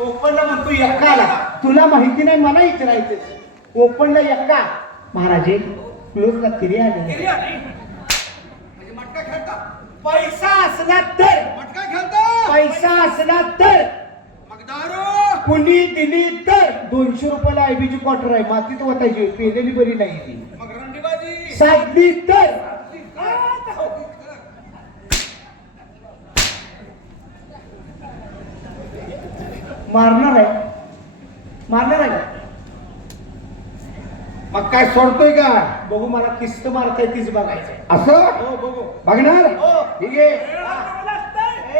ओपनला म्हणतो एक्काला तुला माहिती नाही मला विचारायचं ओपनला एक्का महाराजे क्लोजला तिरी आले? म्हणजे मटका खेळता. पैसा असला तर. मटका खेळता. पैसा असला तर. कुणी दिली तर. दोनशे रुपयाला आयबीची क्वार्टर आहे. मातीत वतायची. पेलेली बरी नाही ती. साधली तर. मारणार आहे. मारणार आहे का? मग काय सोडतोय का? बघू मला किस्त मारता तीच बघायचंय. असं? हो बघू. बघणार? हो. ठीक आहे.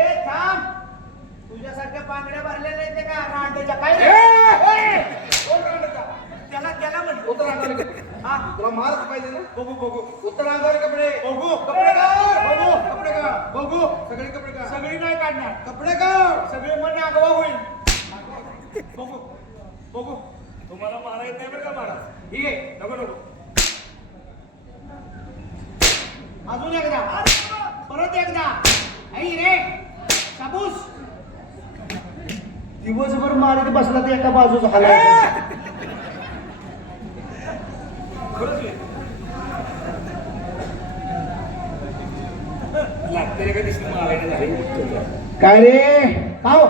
ए थांब. तुझ्यासारख्या बांगड्या भरलेल्या आहेत ते का? रांडेच्या काय! त्याला त्याला म्हणतो. हा. तुला मारच पाहिजे ना? बघू बघू. उत्तर अंगावर कपडे. बघू. कपडे बघू. कपडे काढ. बघू. सगळे कपडे सगळी नाही काढणार. कपडे काढ. सगळे मन आगवा होईल. बघू बघू. तुम्हाला मारा येत नाही बरं का महाराज ठीक आहे नको नको. अजून एकदा. परत एकदा. आई रे शाबूस. दिवसभर मारीत बसला तर एका बाजूच हलायचं खरंच आहे. लागते रे का दिसली मारायला? झाली काय रे? काव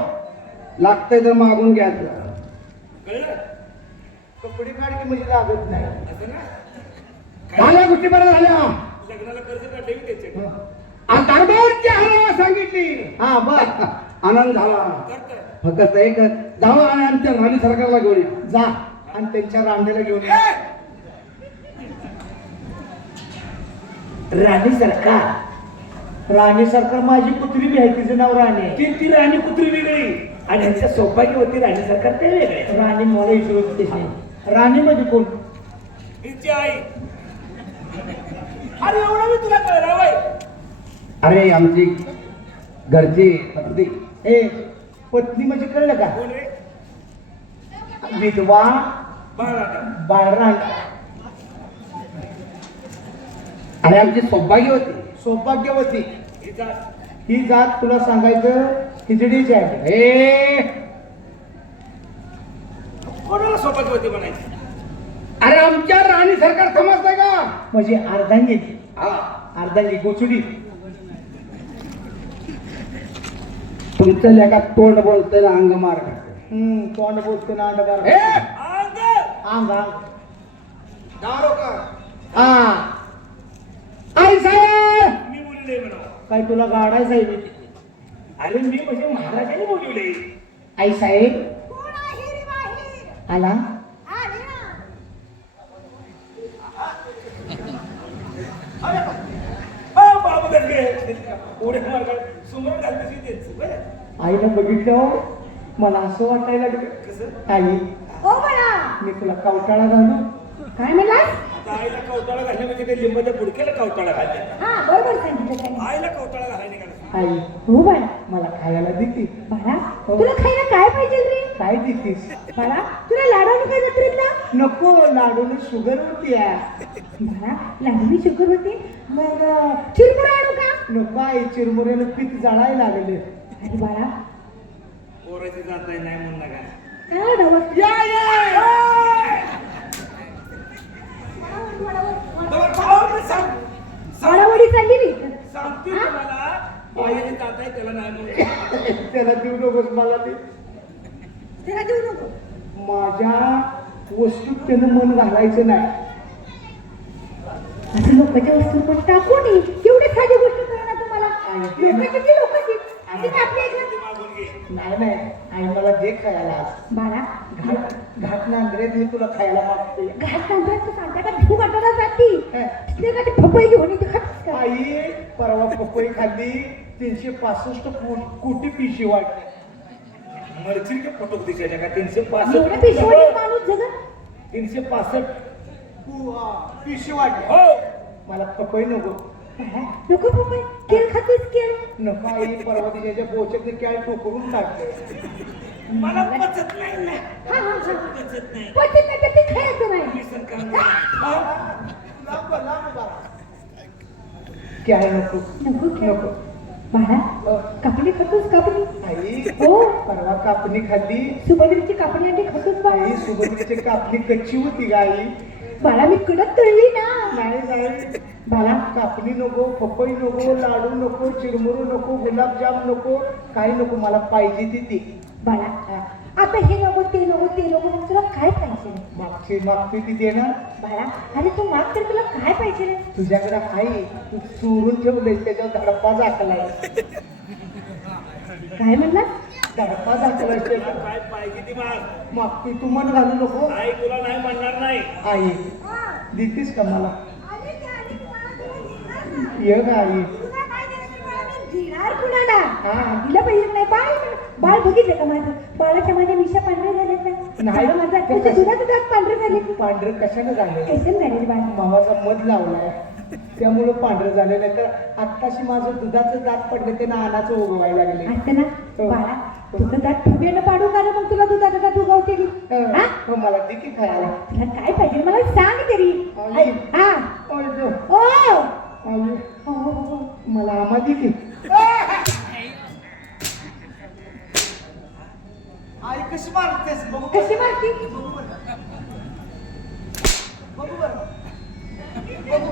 लागतंय तर मागून घ्यायचं कळलं? कपडे काढ की म्हणजे लागत नाही. असं ना? झाल्या गोष्टी बऱ्या झाल्या. लग्नाला कर्ज काढले मी त्याचे? हवा सांगितली. हा बर. आनंद झाला. करतोय. फक्त एक जावा आणि आमच्या राणी सरकारला घेऊन या. जा. आणि त्यांच्या रांडेला घेऊन ये. राणी सरकार. राणी सरकार माझी कुत्री बी आहे तिचं नाव राणी. ती ती राणी कुत्री वेगळी. आणि ह्यांच्या सौभाग्यवती राणी सरकार ते वेगळे. राणी मला होती राणी मध्ये कोण? तिची आई. अरे एवढं मी तुला कळलं बाई अरे आमची घरची पत्नी. ए पत्नी म्हणजे कळलं का? कोण रे? विधवा बाळा बाळराण. आणि आमची सौभाग्यवती. सौभाग्यवती. हिचा ही जात तुला सांगायचं खिचडीची आहे. ए! कोणाला सौभाग्यवती म्हणायची? अरे आमच्या राणी सरकार समजतंय का? म्हणजे अर्धांगी हा. अर्धांगी गोचुडी तुमचं लेखा तोंड बोलतंय ना अंग मार. हम्म तोंड बोलतो ना अंडा ए! अंग! हा. आई साहेब! मी बोलले काय तुला गाडायचं आहे अरे मी म्हणजे महाराजाने बोलवले आई साहेब. कोण आहे रे बाहेर? आला. आईनं बघितलं मला असं वाटायला लागलं. कसं? आई हो म्हणा. मी तुला कवटाळा घालू. काय म्हणलास? आता आईला कवताळा घालणे म्हणजे ते लिंबाच्या बुडक्याला कवताळा घालणे हा, बरोबर सांगितलं. आईला कवताळा घालायला निघाला. आई हो बाळा. मला खायला देते. बाळा, तुला खायला काय पाहिजे रे? काय देतीस? बाळा तुला लाडवून काय जत्रेत ना नको लाडून शुगर होती यार बाळा लाडवी शुगर होते? मग अं, चिरमुरा आणू का? नको आई चिरमुऱ्यानं पीठ जाळायला लागले. अरे बाळा. पोराची जात नाही नाही म्हणून नका. काय ढवस या या. वाडावडी चालली रे सांगते तुम्हाला. पोराची जात आहे त्याला नाही म्हणून त्याला देऊ नकोस मला ते. त्याला देऊ नको. माझ्या वस्तूत त्यानं मन घालायचं नाही. असं लोकांच्या वस्तू पण टाकू नये. एवढी साधी गोष्ट करा तुम्हाला. लोकांची ती लोकांची आपल्या नाही नाही. आई मला दे खायला. बाळा. घाट घाट नांगरे दे तुला खायला मागते. घाट कांद्याचं सांगता. का भिऊ काढायला जाती. तिथे का ती पपई घेऊन खातीस का? आई परवा पपई खाल्ली. तीनशे पासष्ट को- कोटी पिशी वाटली मरची के फोटो दिसायच्या का? तीनशे पासष्ट माणूस जगत. तीनशे पासष्ट पिशी हो. मला पपई नको. नको पपई? केळ खातोस केळ? नको आई परवा तिच्या बोचत कॅळ टोकरून टाकते मला पचत नाही ना. हा हा हा. पचत नाही. पचत नाही तर ते खायचं नाही. मिसळ. हा? लांब लांब कॅळ नको. नको केळ. नको. बाळा कापणी खातोस कापणी? आई हो. परवा कापणी खाल्ली. सुभद्रेची कापणी अंडी खातोस बाळा. आई सुगंधीची कापणी कच्ची होती गा आई. बाळा मी कडक तळली ना. नाही नाही बाळा. कापणी नको पपई नको लाडू नको चिरमुरू नको गुलाबजाम नको काही नको मला पाहिजे ती ती. बाळा आता हे नको ते नको ते नको मग तुला काय पाहिजे? मागची मागती ती देणार? बाळा अरे तू माग तर तुला काय पाहिजे? रे तुझ्याकडे आहे. तू चोरून ठेवलंय त्याच्यावर धडपा झाकलाय काय म्हणला धडपा झाकलाय तुला काय पाहिजे ती माग मागती तू मन घालू नको. आई तुला नाही म्हणणार नाही. आई देतीस का मला? ये ग आई. घेणार कुणाला. तिला पाहिजे नाही. बाळ बाळ बघितलं का माझं? बाळाच्या माझ्या मिशा पांढऱ्या झाल्यात ना. नाही. बाळा माझा तुझ्या दुधात दुधात पांढरे झाले पांढरं कशाने झालं कैसे झाले बाळ? मामाचा मध लावलाय. त्यामुळं पांढरं झालं नाही तर आत्ताशी माझं दुधाचं दात पडलं ते नानाचं उगवायला लागले. असतं ना हो. बाळा तुझं दात ठुबेनं पाडू का रे मग तुला दुधात दुधात उगवते मी? हा. हो, मला दे की खायला. तुला काय पाहिजे? मला सांग तरी. आई. हा. ओय गं. ओ! आई, हो, हो, हो. मला आम्हा दे की. आई कशी मारतेस? बघू कशी मारती? बघू बरं. बघू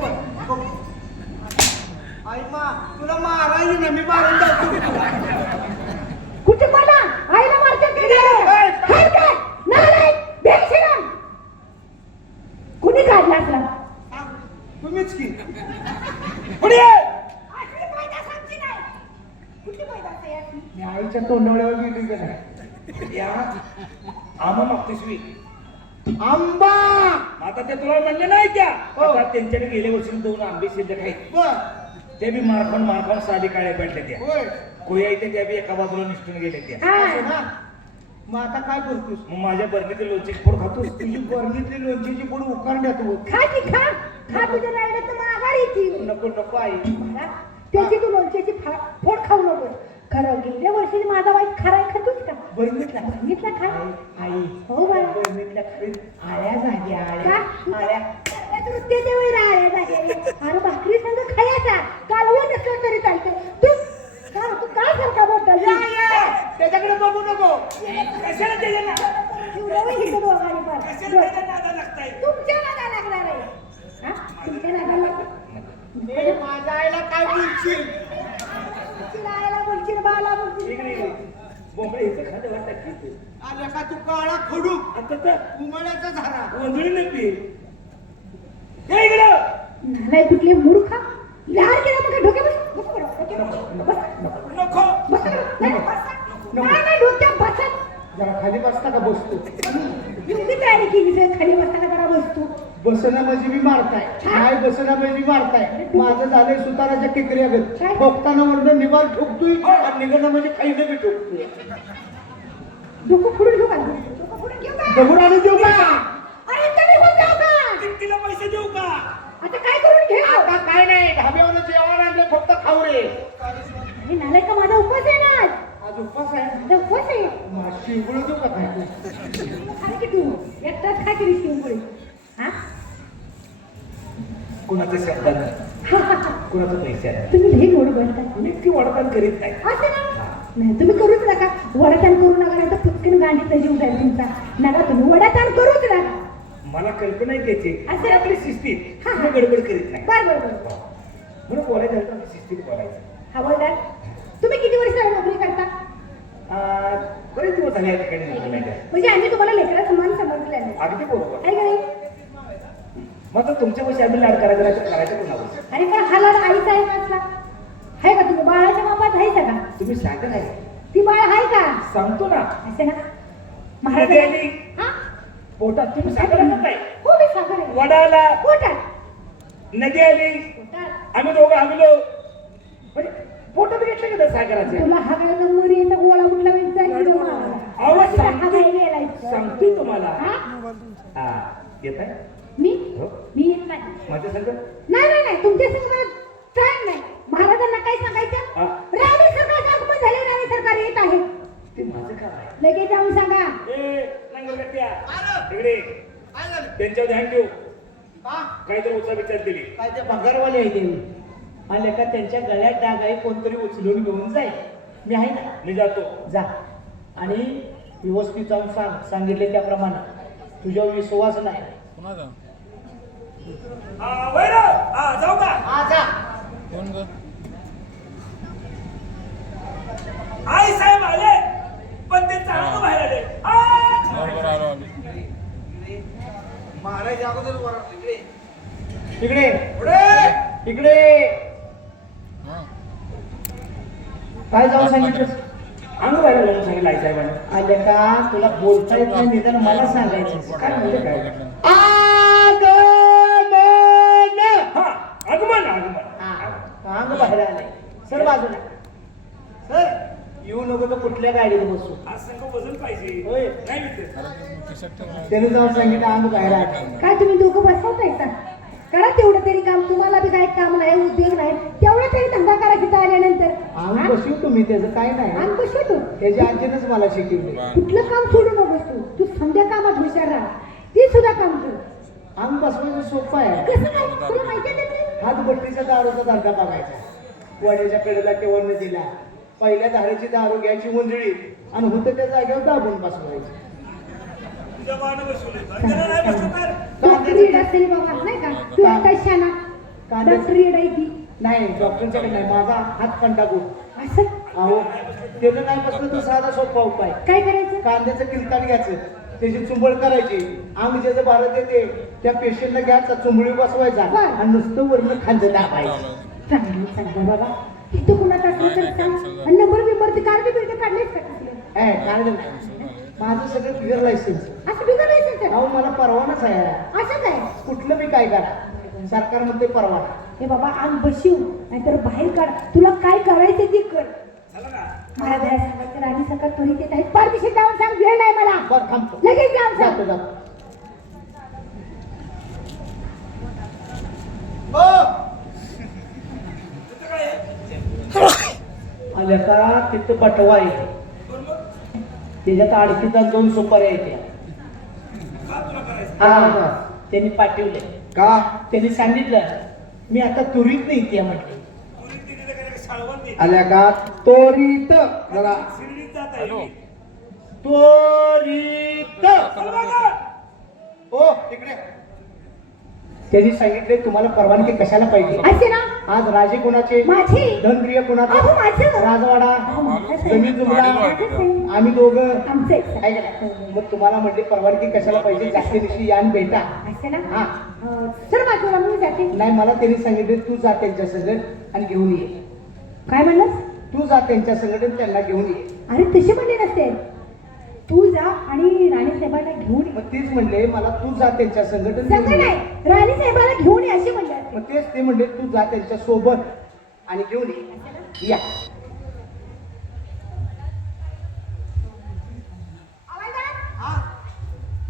बरं. बघू आई मा तुला मारायला ना मी मारून जातो कुठे मला आईला मारते का रे? हाय काय? नालायक, बेशरम. कुणी काढला असला तुम्हीच की पुढे ये. असली पैदास आमची नाही. कुठली पैदास आहे असली? मी तोंडावर गेली का नाही? या. आम्हा मागतेस मी आंबा! आता ते तुला म्हणले नाही त्या. हो. आता त्यांच्याकडे गेल्या वर्षी दोन आंबे शिल्लक आहेत ते बी मारखाऊन मारखाऊन साडी काळ्या पडल्या त्या. कोया इथे त्या बी एका बाजूला निष्ठून गेल्या त्या. हा. मग आता काय करतोस? मग माझ्या बर्नीतील लोणची फोड खातोस. तुझी बरणीतली लोणचीची पुढे उकारण्यात होत खा की खा. खा राहिलं तर माघार येतील नको नको आई. त्याची तू लोणच्याची फोड खाऊ नको खरं गेल्या वर्षी माझा वाईट खराय खातोस का बरणीतला सांगितलं खा आई हो बरणीतल्या खाली आळ्या झाल्या का? आळ्या. आळ्या नृत्याच्या वेळी भाकरी संग खायचा. तरी चालतं. तू का? तू काय सारखा बोलतो त्याच्याकडे बघू नको. कशाला त्याच्या ना- कशाला त्याच्या नादाला लागताय? तुमच्या नादा लागणार आहे? तुमच्या नादा लागणार. माझ्या आईला काय बोलशील? बोलशील बाला इथं वाटतं की इथे. आल्या का तू काळा खडू. आता तर उमळ्याचा झारा वंजुळी नसली ये इकडं. नालाय कुठले मूर्खा? लाड केला मग डोक्या बस. बस बरं, डोक्यावर बस. बस. नको. बस बरं. नाही, बस. नाही, नाही, डोक्यात बसत. जरा खाली बसता का बसतो? एवढी तयारी केली तर खाली बसताना करा बसतो. बसना मी मारताय. काय बसना मारताय. माझं झालंय सुताराच्या टिकऱ्या गत काय? ठोकताना वरनं निवाल ठोकतोय आणि निघणं म्हणजे खाईनं बी ठोकतोय. डोकं फोडून घेऊ का? डोकं फोडून घेऊ का? दगड आणून देऊ का? अरे जाऊ का? तिला पैसे देऊ का? आता काय करून घे आता काय नाही ढाब्यावर जेवण आणलं फक्त खाऊ रे अरे नालाय का? माझा उपवास आहे ना आज. आज उपवास आहे. माझा उपवास आहे. मग शिवगुळ देऊ का काय खा की तू. एकटाच खा की हा कुणाचं शब्दात कुणाचं पैसे तुम्ही लई गोड बोलता मी इतकी वडतान करीत नाही. असं ना? नाही तुम्ही करूच नका. वडाताण करू नका नाही तर पटकन गांडीचा जीव जाईल तुमचा. नका तुम्ही वडाताण करूच नका. मला कल्पना आहे त्याची असं? ती आपली शिस्तीत हा. मी गडबड करीत नाही. बर बर बर. म्हणून बोलायचं झालं तर शिस्तीत बोलायचं. हवालदार तुम्ही किती वर्ष झाली नोकरी करता? आ, बरेच दिवस झाले या ठिकाणी नोकरी. म्हणजे आम्ही तुम्हाला लेकरा समान समजले नाही अगदी बरोबर. आहे का नाही? मग आता तुमच्या पैसे आम्ही लाड करायचं नाही तर करायचं कोणावर? अरे काय हा लाड आईचा आहे का असला आहे का तुम्ही? बाळाच्या मापात आहे का? तुम्ही सांगा नाही. ती बाळ आहे का? सांगतो ना. असे ना. नदी आली. हा? पोटात तुम्ही सांगा ना नाही. हो मी सांगणार आहे. वडाला. पोटात. नदी आली. पोटात. आम्ही दोघं आम्ही म्हणजे पोटात घेतलं का सागराचे तुला हा येतं गोळा आवाज सांगतो. सांगतो तुम्हाला. हा? हा येत आहे हो? मी येत नाही. माझ्या संग नाही नाही नाही तुमच्या संग टाइम नाही. महाराजांना काय सांगायचं? हा. राणी सरकार आगमन झाले राणी सरकार येत आहे. ते माझं लगेच जाऊन सांगा. ए नंगरगट्ट्या. इकडे. त्यांच्यावर ध्यान ठेव. काहीतरी उचा विचार दिली काय ते भंगारवाले आहे ते? आणि लेका त्यांच्या गळ्यात डाग आहे कोणतरी उचलून घेऊन जाईल. मी आहे ना? मी जातो. जा. आणि व्यवस्थित जाऊन सांग. सांगितले त्याप्रमाणे. तुझ्यावर विश्वास नाही. हा, हा, जाऊ का? हा जा. कोण ग? आई साहेब आले पण ते चांगलं बाहेर आले. आ, बरोबर आलो आम्ही महाराज अगोदर वरडले इकडे. इकडे. पुढे! इकडे. हा. काय जाऊन सांगितलं? अंग बाहेर म्हणून सांगितलं आई साहेबांनी. आले का? तुला बोलता येत नाही निदान मला सांगायचं. काय म्हणजे काय हा आगमन आगमन हा अंग बाहेर आले सर बाजूला. सर येऊ नको तर कुठल्या गाडीत बसू? आज संघ वजन पाहिजे. होय. नाही ठेवला त्याने जाऊन सांगितलं अंग बाहेर आले काय तुम्ही दोघं बसवताय का? करा तेवढं तरी काम. तुम्हाला बी काही काम नाही उद्योग नाही. तेवढं तरी धंदा करा तिथं आल्यानंतर. अंग बसू तुम्ही त्याचं काय नाही. आम कशी तू. त्याच्या आजीनंच मला शिकवले. कुठलं काम सोडू नकोस तू. तू समजा कामात हुशार राहा. ती सुद्धा काम कर. अंग बसवायचं सोपं आहे. कसं काय? तुला माहिती आहे का ते? हात बट्टीचा दारूचा धंदा बघायचा. वाड्याच्या कडेला केवळ नदीला पहिल्या धारेची दारू घ्यायची मुंजळी आणि होतं त्या जागेवर दाबून बसवायची. नाही डॉक्टरच्याकडे नाही माझा हात गोट असं? अहो त्यानं नाही बसलं तर साधा सोपा उपाय. काय करायचं? कांद्याचं किलकाट घ्यायचं. त्याची चुंबळ करायची. आम्ही ज्याचं भारत येते त्या पेशंटला घ्यायचा चुंबळी बसवायचा. आणि नुसतं वरनं खांदं दाबायचं. चांगलं चांगलं बाबा इथं कुणाचं असलं तर सांग आणि नंबर बिंबर ते कार्ड बिर्ड काढलेच का? कसले ए कार्ड माझं सगळं क्लिअर लायसन्स असं बिगर लायसन्स अहो मला परवानाच आहे असंच आहे कुठलं बी काय करा सरकार म्हणते परवाना हे बाबा आग बशिव नाहीतर बाहेर काढ तुला काय करायचं ते कर मला सांगायचं राणी सकाळ त्वरित येत आहेत. परमिशन जाऊन सांग वेळ नाही मला. बरं थांबतो. लगेच जाऊन सांग. जातो जातो तिथं काय आहे? आल्या का तिथं बटवा मग त्याच्यात अडकीचा दोन सुपाऱ्या तुला करायचं हा त्यांनी पाठवले. का? त्यांनी सांगितलं मी आता तुरीत नाही त्या म्हटले. आल्या का? तोरीत. जरा. बघा. ओ तिकडे त्यांनी सांगितले तुम्हाला परवानगी कशाला पाहिजे? असे ना? आज राजे कुणाचे? माझी? धनप्रिय कुणाचे? अहो माझं. राजवाडा? अहो, माझंच आहे. जमीन जुमला माझंच आहे. आम्ही दोघं. आमचं आहे. मग तुम्हाला म्हटले परवानगी कशाला पाहिजे? जास्ती दिवशी यान भेटा. असे ना? हा. अं, सर बाजूला मी जाते. नाही मला त्यांनी सांगितले तू जा त्यांच्या संगत आणि घेऊन ये. काय म्हणलं? तू जा त्यांच्या संगत आणि त्यांना घेऊन ये. अरे तसे म्हणले नसते. तू जा आणि राणी साहेबांना घेऊन ये. मग तेच म्हणले मला तू जा त्यांच्या आणि सगळं. नाही. राणी साहेबाला घेऊन ये असे म्हणले. असते. मग तेच ते म्हणले तू जा त्यांच्यासोबत आणि घेऊन ये. या. आवाज आला?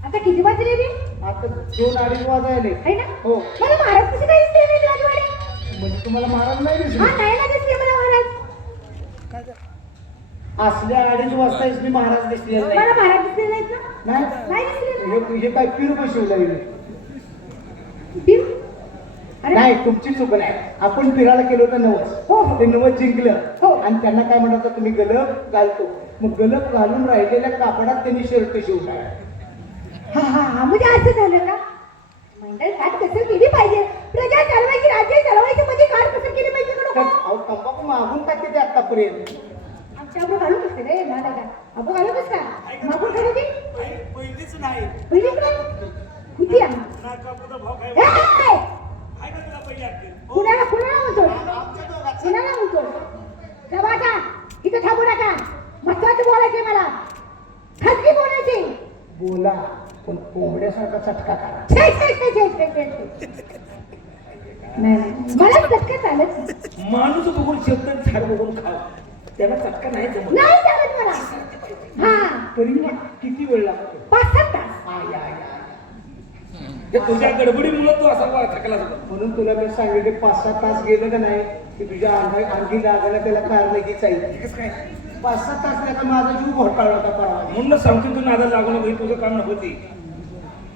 आता किती वाजले रे? आता दोन अडीच वाजायले. आहे ना? हो. मला महाराज कसे काही दिसले नाही राजवाडे? म्हणजे तुम्हाला महाराज नाही हा दिसले नाही ना दिसले मला महाराज. असल्या अडीच वाजता मी महाराज दिसले मला नाही महाराज दिसले नाहीत ना? नाही. नाही दिसले ना. हे- हे काय पिरू बसवलं बिल? अरे. नाही तुमची चूक नाही. आपण फिरायला गेलो होतं नवस. हो, हो. ते नवस जिंकलं. हो. आणि त्यांना काय म्हणतात तुम्ही गलप घालतो. मग गलप घालून राहिलेल्या कापडात त्यांनी शर्ट शिवला हा हा हा. म्हणजे असं झालं का? मंडळ काट कसं केली पाहिजे? प्रजा चालवायची राज्य चालवायचं म्हणजे काट कसं केली पाहिजे? तर? अहो तंबाखू मागून टाकते ते आतापर्यंत? आपण घालून कसं रे मला का? आपण घालून कस का? मागून घालू आई, पहिलीच नाही. पहिली काय होती आ. नाकापुता भाव काय ए! आहे का तुला पहिली आठवण? कुणाला कुणाला म्हणतो कुणाला म्हणतो तेव्हा आता इथं थांबू नका. महत्वाचं बोलायचंय मला. खाजगी बोलायचे बोला पण कोंबड्यासारखा चटका करा छे, छे, छे, छे, छे, छे, छे. नाही नाही. मला चटका चालत नाही. माणूस बघून शब्द झाड बघून खाव नाही जमत. नाही चालत मला. हा. तरी किती वेळ लागतो? पाच सात तास. आय, आय, आय. ते तुझ्या गडबडीमुळे तू असा वा- थकला जातो म्हणून तुला मी सांगितले पाच सहा तास गेलं का नाही की तुझ्या अंगा अंगी लागायला त्याला कारण की चालेल कसं काय? पाच सहा तास नाही तर माझा जीव घोटाळला होता परवा. म्हणून सांगतो तू नादा लागू नको हे तुझं काम नको ते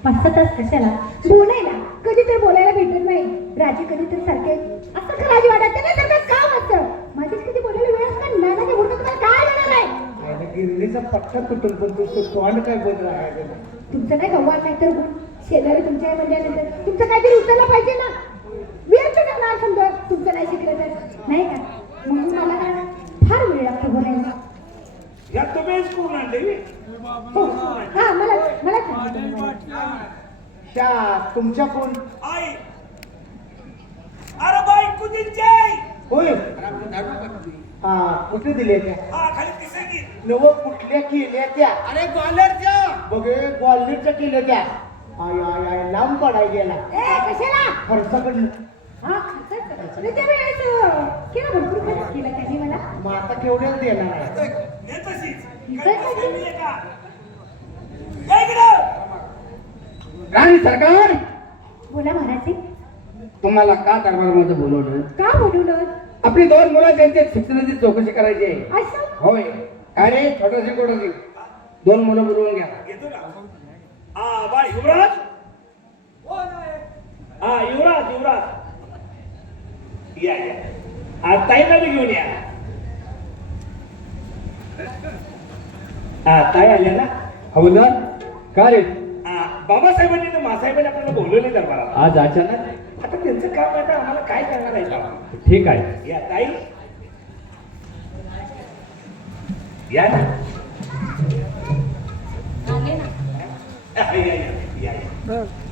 पाच सहा तास कशाला? बोलायला. कधी तर बोलायला भेटत नाही. राजे कधी तर सारखे असं का राजे वाटत काम असतं माझीच कधी बोलायला वेळ असता नानाच्या बोलतो तुम्हाला काय देणार आहे आणि गिरणीचा पट्टा तुटून पण तू तोंड काय बोल राहायचं तुमचं नाही गव्हा काय तर शेजारी तुमच्या म्हणल्यानंतर तुमचं काहीतरी उचललं पाहिजे ना? वेळ तर जाणार समजा. तुमचं नाही शिकलं तर. नाही का? म्हणून मला ना फार वेळ लागतो बोलायला. या तुम्हीच कोण आणले हो. हा मला मला. शा तुमच्या कोण आई. अरे बाई कुदिंचे होय. हा कुठे दिले त्या? हा खाली दिसे की. नव कुठल्या केल्या त्या? अरे ग्वाल्हेरच्या बघे ग्वाल्हेरच्या केल्या त्या. आय आय आय लांब पडाय गेला. ए कशाला? खर्चाकडनं. हा करायचं. नाही, केलं भरपूर खर्च केला त्यांनी मला. मग आता केवढ्याच देणार आहे? ने तशीच राणी सरकार! बोला महाराज तुम्हाला का दरबारमध्ये बोलवलं? का बोलवलं? आपली दोन मुलं त्यांच्या शिक्षणाची चौकशी करायची. आहे असं? होय. काय रे? छोटाशी कोटाशी? दोन मुलं बोलवून घ्या. घेतो ना. हा बा युवराज? हा युवराज युवराज. या या. हा ताईला बी घेऊन या. हा ताई आल्या ना? हवलदार का रे? हा बाबासाहेबांनी ना मासाहेबांनी आपल्याला बोलवले दरबाराला. आज अचानक? आता त्यांचं काम आहे आम्हाला काय करणार आहे? ठीक आहे. या ताई. या ना. या, या, या.